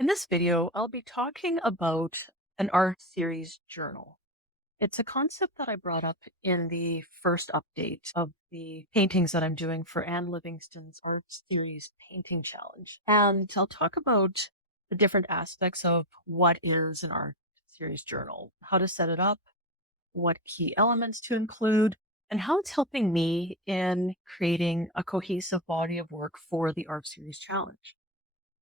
In this video, I'll be talking about an art series journal. It's a concept that I brought up in the first update of the paintings that I'm doing for Anne Livingston's art series painting challenge. And I'll talk about the different aspects of what is an art series journal, how to set it up, what key elements to include, and how it's helping me in creating a cohesive body of work for the art series challenge.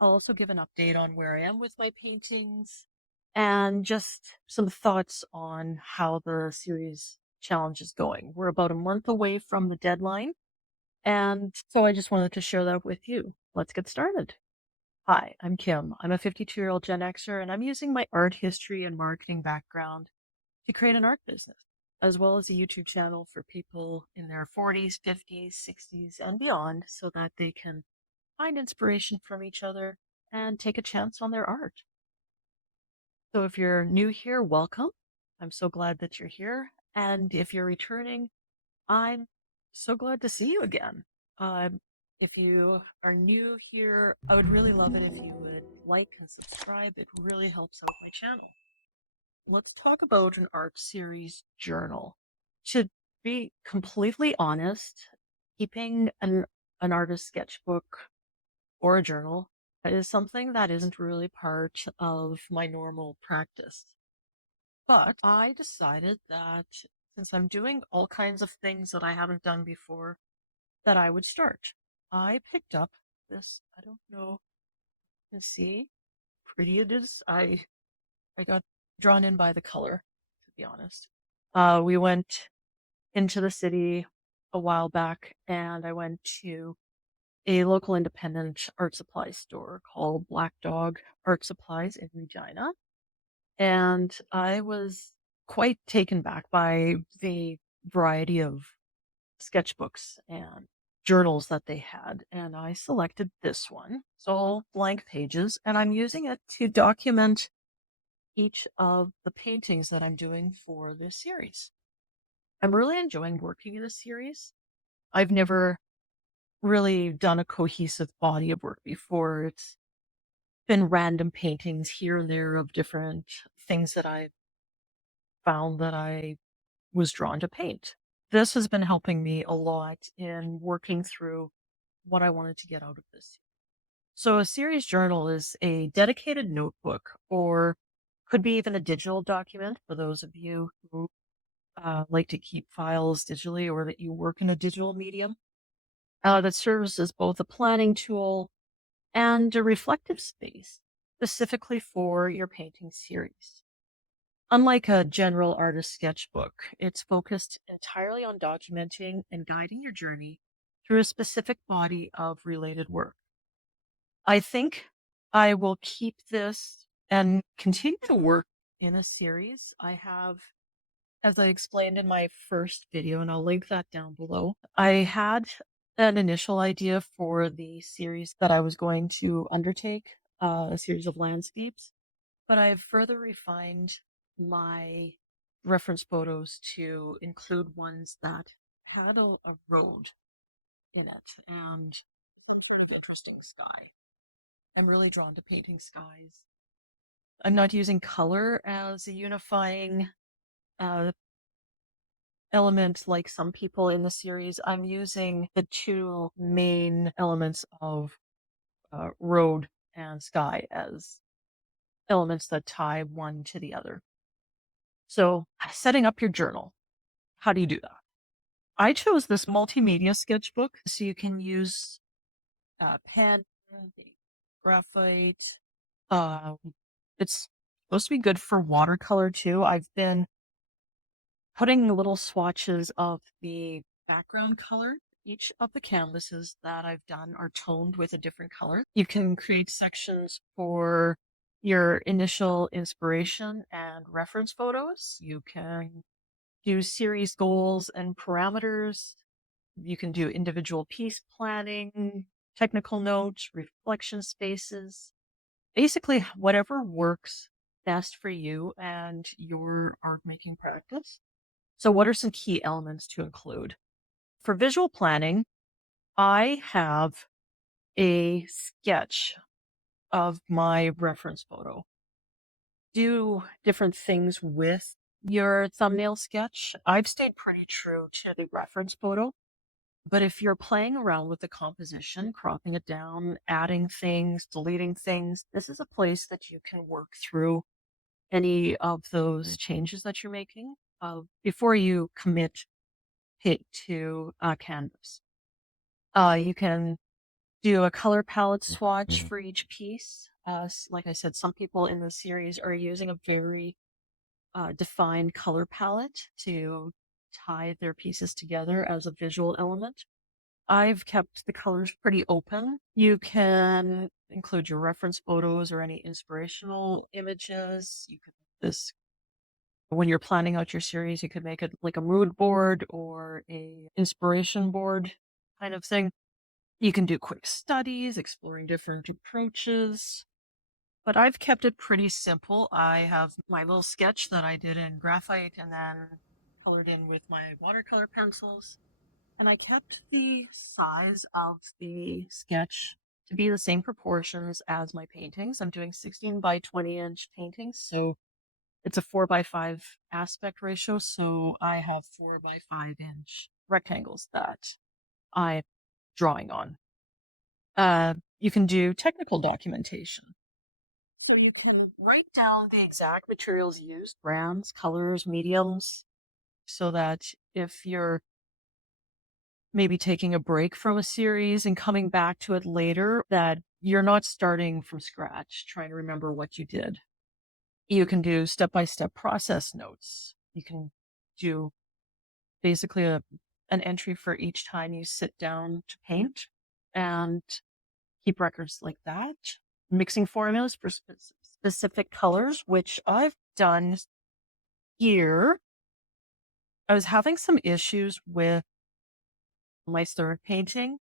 I'll also give an update on where I am with my paintings and just some thoughts on how the series challenge is going. We're about a month away from the deadline, and so I just wanted to share that with you. Let's get started. Hi, I'm Kim. I'm a 52-year-old Gen Xer, and I'm using my art history and marketing background to create an art business, as well as a YouTube channel for people in their 40s, 50s, 60s, and beyond so that they can find inspiration from each other and take a chance on their art. So if you're new here, welcome. I'm so glad that you're here. And if you're returning, I'm so glad to see you again. Um, if you are new here, I would really love it if you would like and subscribe. It really helps out my channel. Let's talk about an art series journal. To be completely honest, keeping an artist sketchbook or a journal is something that isn't really part of my normal practice. But I decided that since I'm doing all kinds of things that I haven't done before, that I would start. I picked up this, I don't know, you can see how pretty it is. I got drawn in by the color, to be honest. We went into the city a while back and I went to a local independent art supply store called Black Dog Art Supplies in Regina. And I was quite taken back by the variety of sketchbooks and journals that they had. And I selected this one. It's all blank pages, and I'm using it to document each of the paintings that I'm doing for this series. I'm really enjoying working in this series. I've never really done a cohesive body of work before. It's been random paintings here and there of different things that I found that I was drawn to paint. This has been helping me a lot in working through what I wanted to get out of this. So a series journal is a dedicated notebook or could be even a digital document for those of you who like to keep files digitally or that you work in a digital medium that serves as both a planning tool and a reflective space specifically for your painting series. Unlike a general artist sketchbook, it's focused entirely on documenting and guiding your journey through a specific body of related work. I think I will keep this and continue to work in a series. I have, as I explained in my first video, and I'll link that down below, I had an initial idea for the series that I was going to undertake, a series of landscapes, but I've further refined my reference photos to include ones that had a road in it and interesting sky. I'm really drawn to painting skies. I'm not using color as a unifying uh, element like some people in the series. I'm using the two main elements of road and sky as elements that tie one to the other. So, setting up your journal. How do you do that? I chose this multimedia sketchbook so you can use pen, graphite. Uh, it's supposed to be good for watercolor too. I've been putting little swatches of the background color. Each of the canvases that I've done are toned with a different color. You can create sections for your initial inspiration and reference photos. You can do series goals and parameters. You can do individual piece planning, technical notes, reflection spaces, basically whatever works best for you and your art making practice. So what are some key elements to include? For visual planning, I have a sketch of my reference photo. Do different things with your thumbnail sketch. I've stayed pretty true to the reference photo, but if you're playing around with the composition, cropping it down, adding things, deleting things, this is a place that you can work through any of those changes that you're making before you commit it to a canvas. You can do a color palette swatch for each piece. Like I said, some people in the series are using a very defined color palette to tie their pieces together as a visual element. I've kept the colors pretty open. You can include your reference photos or any inspirational images. You could this when you're planning out your series, you could make it like a mood board or a inspiration board kind of thing. You can do quick studies, exploring different approaches, but I've kept it pretty simple. I have my little sketch that I did in graphite and then colored in with my watercolor pencils. And I kept the size of the sketch to be the same proportions as my paintings. I'm doing 16 by 20-inch paintings, so it's a 4 by 5 aspect ratio. So I have 4 by 5-inch rectangles that I'm drawing on. You can do technical documentation. So you can write down the exact materials used, brands, colors, mediums, so that if you're maybe taking a break from a series and coming back to it later, that you're not starting from scratch trying to remember what you did. You can do step-by-step process notes. You can do basically an entry for each time you sit down to paint and keep records like that. Mixing formulas for specific colors, which I've done here. I was having some issues with my third painting,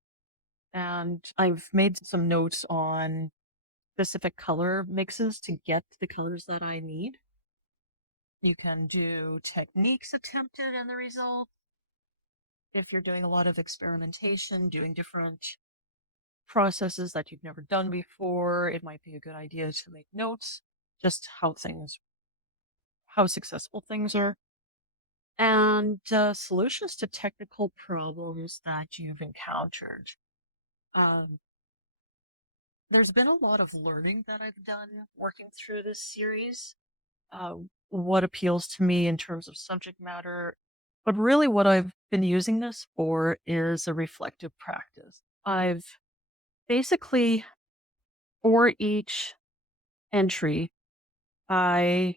and I've made some notes on specific color mixes to get the colors that I need. You can do techniques attempted in the result. If you're doing a lot of experimentation, doing different processes that you've never done before, it might be a good idea to make notes, just how successful things are, and solutions to technical problems that you've encountered. Um, there's been a lot of learning that I've done working through this series. Uh, what appeals to me in terms of subject matter, but really what I've been using this for is a reflective practice. I've basically, for each entry, I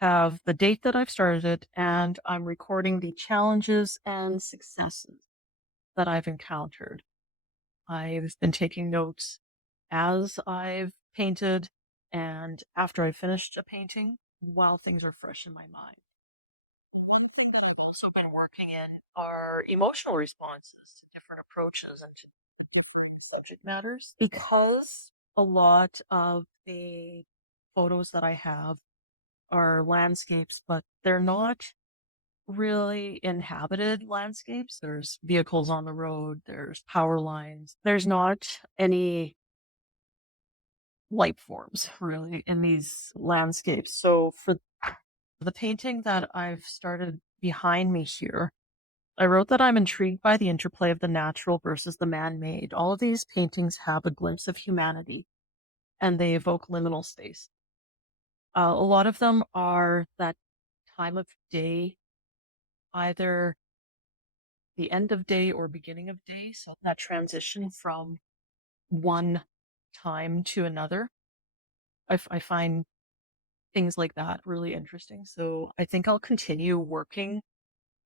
have the date that I've started it, and I'm recording the challenges and successes that I've encountered. I've been taking notes as I've painted and after I've finished a painting while things are fresh in my mind. One thing that I've also been working in are emotional responses to different approaches and to subject matters because a lot of the photos that I have are landscapes, but they're not really inhabited landscapes. There's vehicles on the road, there's power lines. There's not any life forms really in these landscapes. So for the painting that I've started behind me here, I wrote that I'm intrigued by the interplay of the natural versus the man-made. All of these paintings have a glimpse of humanity and they evoke liminal space. A lot of them are that time of day, either the end of day or beginning of day. So that transition from one time to another. I find things like that really interesting. So I think I'll continue working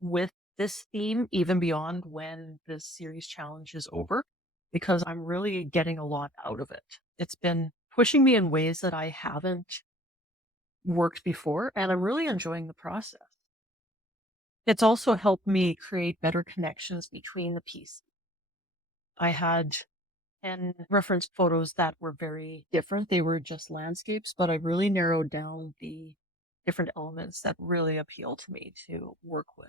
with this theme even beyond when this series challenge is over because I'm really getting a lot out of it. It's been pushing me in ways that I haven't worked before, and I'm really enjoying the process. It's also helped me create better connections between the pieces. I had 10 reference photos that were very different. They were just landscapes, but I really narrowed down the different elements that really appeal to me to work with.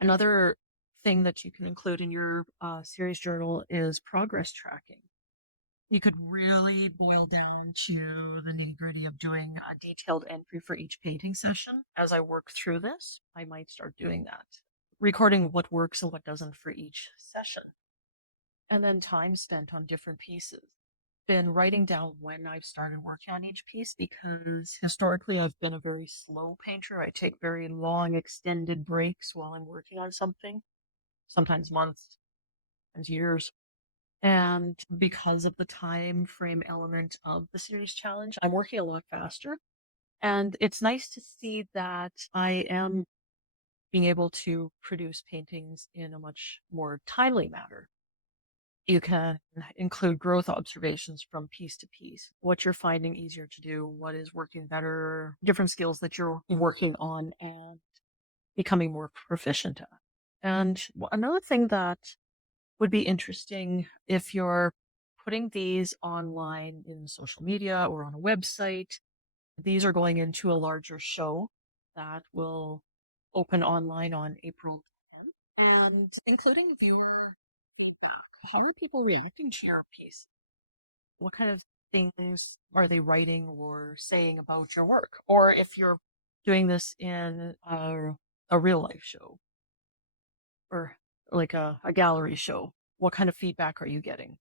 Another thing that you can include in your series journal is progress tracking. You could really boil down to the nitty-gritty of doing a detailed entry for each painting session. As I work through this, I might start doing that, recording what works and what doesn't for each session, and then time spent on different pieces. Been writing down when I've started working on each piece because historically I've been a very slow painter. I take very long, extended breaks while I'm working on something, sometimes months and years. And because of the time frame element of the series challenge, I'm working a lot faster. And it's nice to see that I am being able to produce paintings in a much more timely manner. You can include growth observations from piece to piece, what you're finding easier to do, what is working better, different skills that you're working on and becoming more proficient at. And another thing that would be interesting if you're putting these online in social media or on a website. These are going into a larger show that will open online on April 10th and including viewer. How are people reacting to your piece? What kind of things are they writing or saying about your work? Or if you're doing this in a real life show or like a gallery show, what kind of feedback are you getting?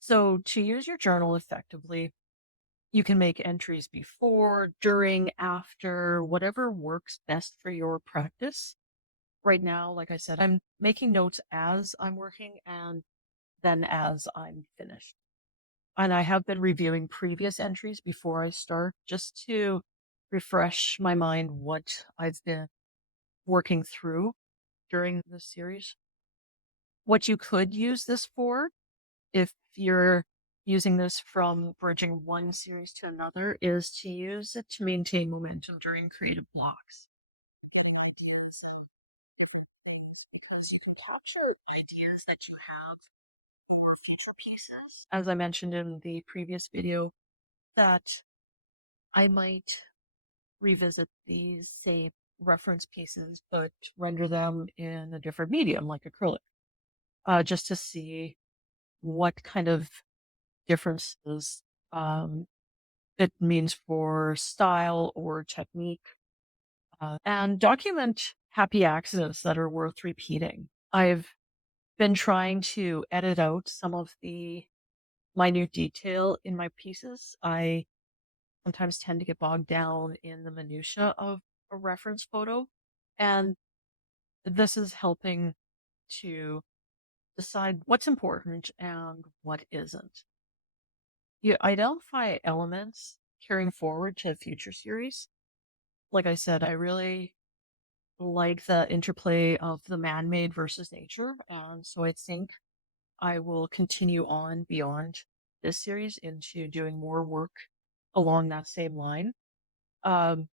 So, to use your journal effectively, you can make entries before, during, after, whatever works best for your practice. Right now, like I said, I'm making notes as I'm working and then as I'm finished. And I have been reviewing previous entries before I start just to refresh my mind what I've been working through during this series. What you could use this for, if you're using this from bridging one series to another, is to use it to maintain momentum during creative blocks. So, because you can capture ideas that you have for future pieces. As I mentioned in the previous video, that I might revisit these same reference pieces, but render them in a different medium, like acrylic, just to see what kind of differences um, it means for style or technique, and document happy accidents that are worth repeating. I've been trying to edit out some of the minute detail in my pieces. I sometimes tend to get bogged down in the minutia of a reference photo, and this is helping to decide what's important and what isn't. You identify elements carrying forward to a future series. Like I said, I really like the interplay of the man-made versus nature. So I think I will continue on beyond this series into doing more work along that same line, um,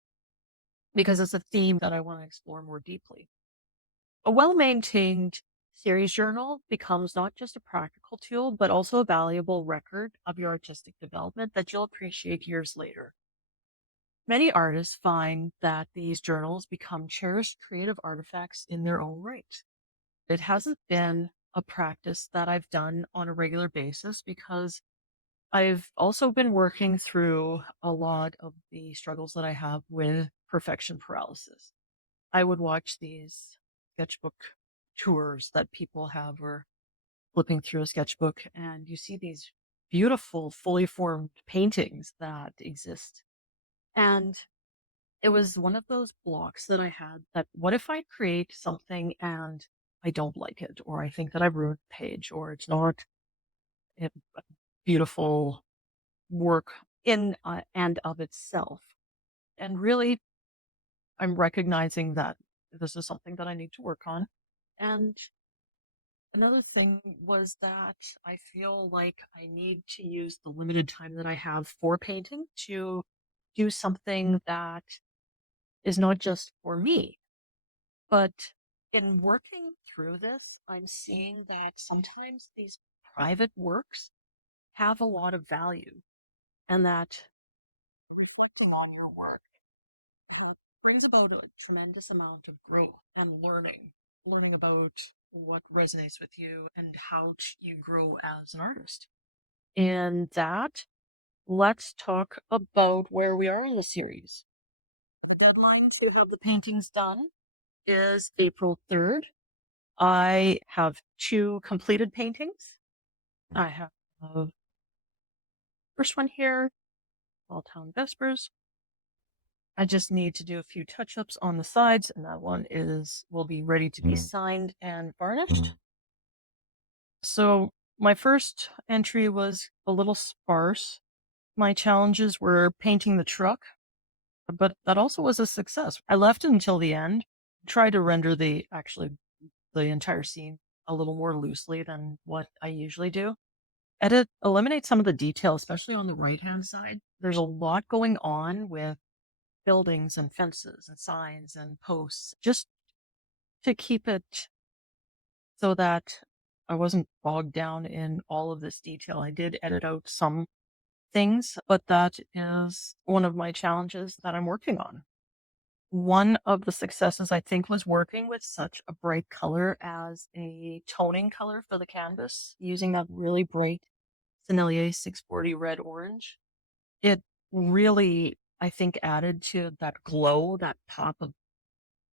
because it's a theme that I want to explore more deeply. A well-maintained series journal becomes not just a practical tool, but also a valuable record of your artistic development that you'll appreciate years later. Many artists find that these journals become cherished creative artifacts in their own right. It hasn't been a practice that I've done on a regular basis because I've also been working through a lot of the struggles that I have with perfection paralysis. I would watch these sketchbook tours that people have or flipping through a sketchbook and you see these beautiful, fully formed paintings that exist. And it was one of those blocks that I had that what if I create something and I don't like it, or I think that I've ruined the page, or it's not a beautiful work in and of itself. And really, I'm recognizing that this is something that I need to work on. And another thing was that I feel like I need to use the limited time that I have for painting to do something that is not just for me. But in working through this, I'm seeing that sometimes these private works have a lot of value and that reflecting on your work brings about a tremendous amount of growth and learning about what resonates with you and how you grow as an artist. In that, let's talk about where we are in the series. The deadline to have the paintings done is April 3rd. I have two completed paintings. I have the first one here, Small Town Vespers. I just need to do a few touch-ups on the sides, and that one will be ready to be signed and varnished. So my first entry was a little sparse. My challenges were painting the truck, but that also was a success. I left it until the end, tried to render the entire scene a little more loosely than what I usually do. Eliminate some of the detail, especially on the right-hand side. There's a lot going on with buildings and fences and signs and posts, just to keep it so that I wasn't bogged down in all of this detail. I did edit out some things, but that is one of my challenges that I'm working on. One of the successes I think was working with such a bright color as a toning color for the canvas, using that really bright Sennelier 640 red orange. It really, I think, added to that glow, that pop of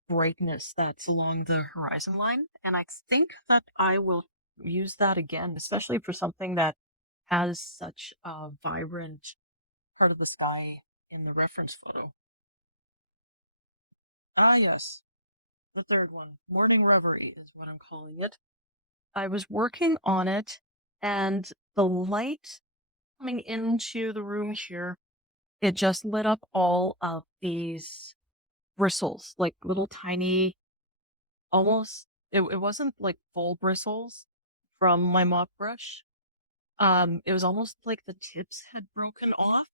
brightness that's along the horizon line. And I think that I will use that again, especially for something that has such a vibrant part of the sky in the reference photo. Ah, yes, the third one, Morning Reverie is what I'm calling it. I was working on it, and the light coming into the room here, it just lit up all of these bristles, like little tiny, almost, it wasn't like full bristles from my mop brush. It was almost like the tips had broken off.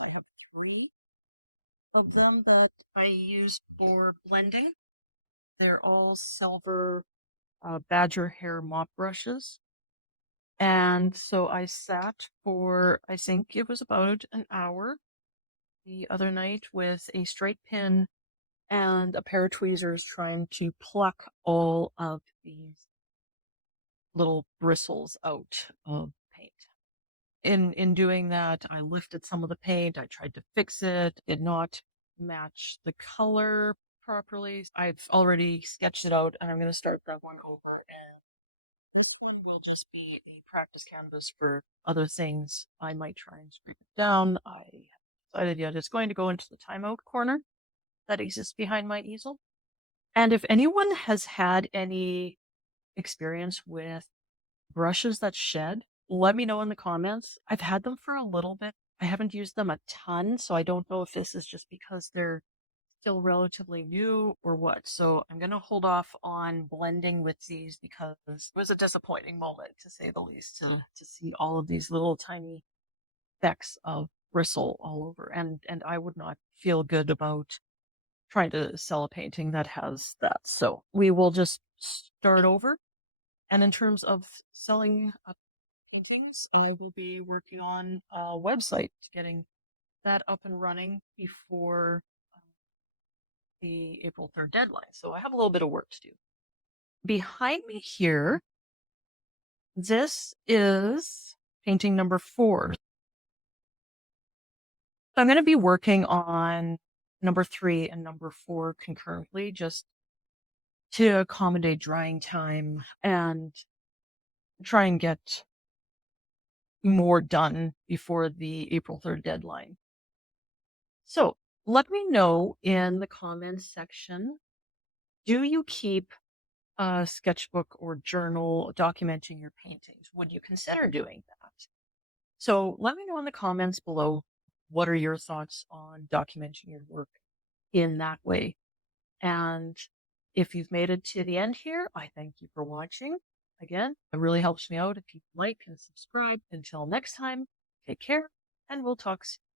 I have three of them that I use for blending. They're all silver badger hair mop brushes. And so I sat for, I think it was about an hour the other night with a straight pin and a pair of tweezers trying to pluck all of these little bristles out of paint. In doing that, I lifted some of the paint, I tried to fix it, did not match the color properly. I've already sketched it out and I'm going to start that one over, and this one will just be a practice canvas for other things. I might try and scrape it down. I haven't decided yet. It's going to go into the timeout corner that exists behind my easel. And if anyone has had any experience with brushes that shed, let me know in the comments. I've had them for a little bit. I haven't used them a ton, so I don't know if this is just because they're still relatively new or what. So I'm going to hold off on blending with these because it was a disappointing moment, to say the least, to see all of these little tiny specks of bristle all over. And I would not feel good about trying to sell a painting that has that. So we will just start over. And in terms of selling paintings, I will be working on a website, getting that up and running before the April 3rd deadline. So I have a little bit of work to do. Behind me here, this is painting number 4. So I'm going to be working on number 3 and number 4 concurrently, just to accommodate drying time and try and get more done before the April 3rd deadline. So let me know in the comments section, do you keep a sketchbook or journal documenting your paintings? Would you consider doing that? So let me know in the comments below, what are your thoughts on documenting your work in that way? And if you've made it to the end here, I thank you for watching. Again, it really helps me out if you like and subscribe. Until next time, take care, and we'll talk soon.